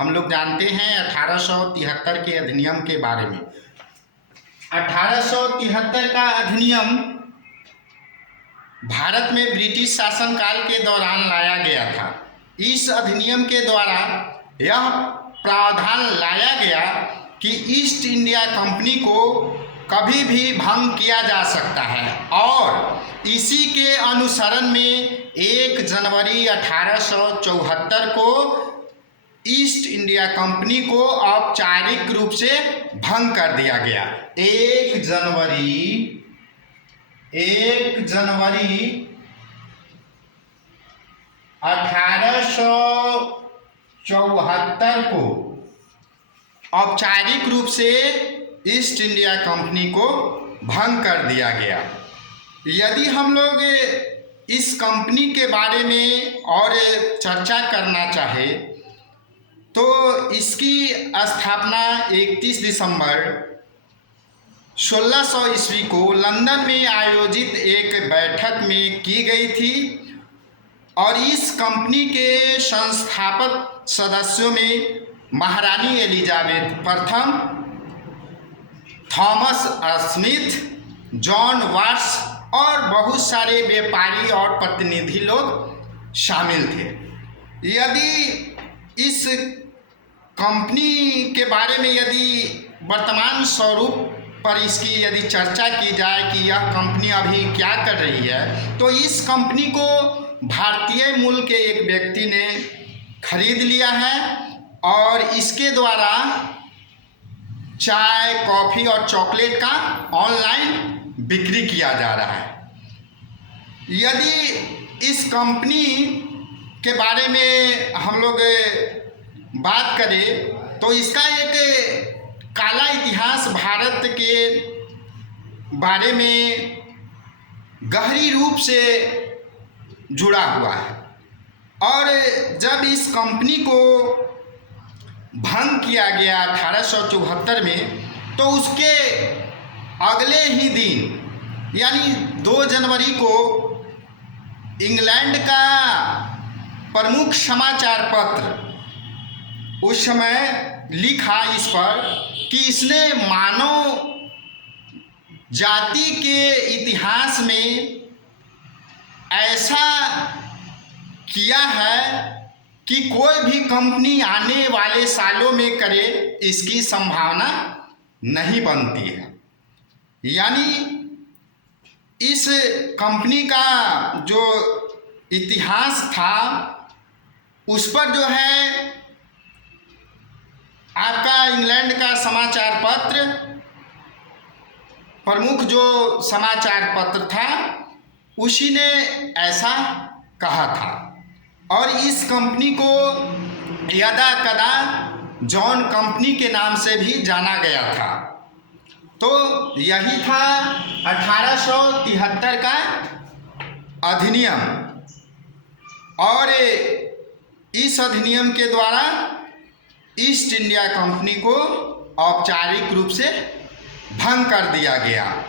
हम लोग जानते हैं 1873 के अधिनियम के बारे में। 1873 का अधिनियम भारत में ब्रिटिश शासनकाल के दौरान लाया गया था। इस अधिनियम के द्वारा यह प्रावधान लाया गया कि ईस्ट इंडिया कंपनी को कभी भी भंग किया जा सकता है और इसी के अनुसरण में 1 जनवरी 1874 को ईस्ट इंडिया कंपनी को औपचारिक रूप से भंग कर दिया गया। 1 जनवरी 1874 को औपचारिक रूप से ईस्ट इंडिया कंपनी को भंग कर दिया गया। यदि हम लोग इस कंपनी के बारे में और चर्चा करना चाहे तो इसकी स्थापना 31 दिसंबर 1600 ईस्वी को लंदन में आयोजित एक बैठक में की गई थी और इस कंपनी के संस्थापक सदस्यों में महारानी एलिजाबेथ प्रथम, थॉमस स्मिथ, जॉन वाट्स और बहुत सारे व्यापारी और प्रतिनिधि लोग शामिल थे। यदि इस कंपनी के बारे में यदि वर्तमान स्वरूप पर इसकी यदि चर्चा की जाए कि यह कंपनी अभी क्या कर रही है, तो इस कंपनी को भारतीय मूल के एक व्यक्ति ने खरीद लिया है और इसके द्वारा चाय, कॉफ़ी और चॉकलेट का ऑनलाइन बिक्री किया जा रहा है। यदि इस कंपनी के बारे में हम लोग बात करें तो इसका एक काला इतिहास भारत के बारे में गहरी रूप से जुड़ा हुआ है और जब इस कंपनी को भंग किया गया 1874 में, तो उसके अगले ही दिन यानी 2 जनवरी को इंग्लैंड का प्रमुख समाचार पत्र उस समय लिखा इस पर कि इसने मानव जाति के इतिहास में ऐसा किया है कि कोई भी कंपनी आने वाले सालों में करे इसकी संभावना नहीं बनती है। यानी इस कंपनी का जो इतिहास था उस पर जो है आपका इंग्लैंड का समाचार पत्र प्रमुख जो समाचार पत्र था उसी ने ऐसा कहा था और इस कंपनी को यदा कदा जॉन कंपनी के नाम से भी जाना गया था। तो यही था 1873 का अधिनियम और इस अधिनियम के द्वारा ईस्ट इंडिया कंपनी को औपचारिक रूप से भंग कर दिया गया।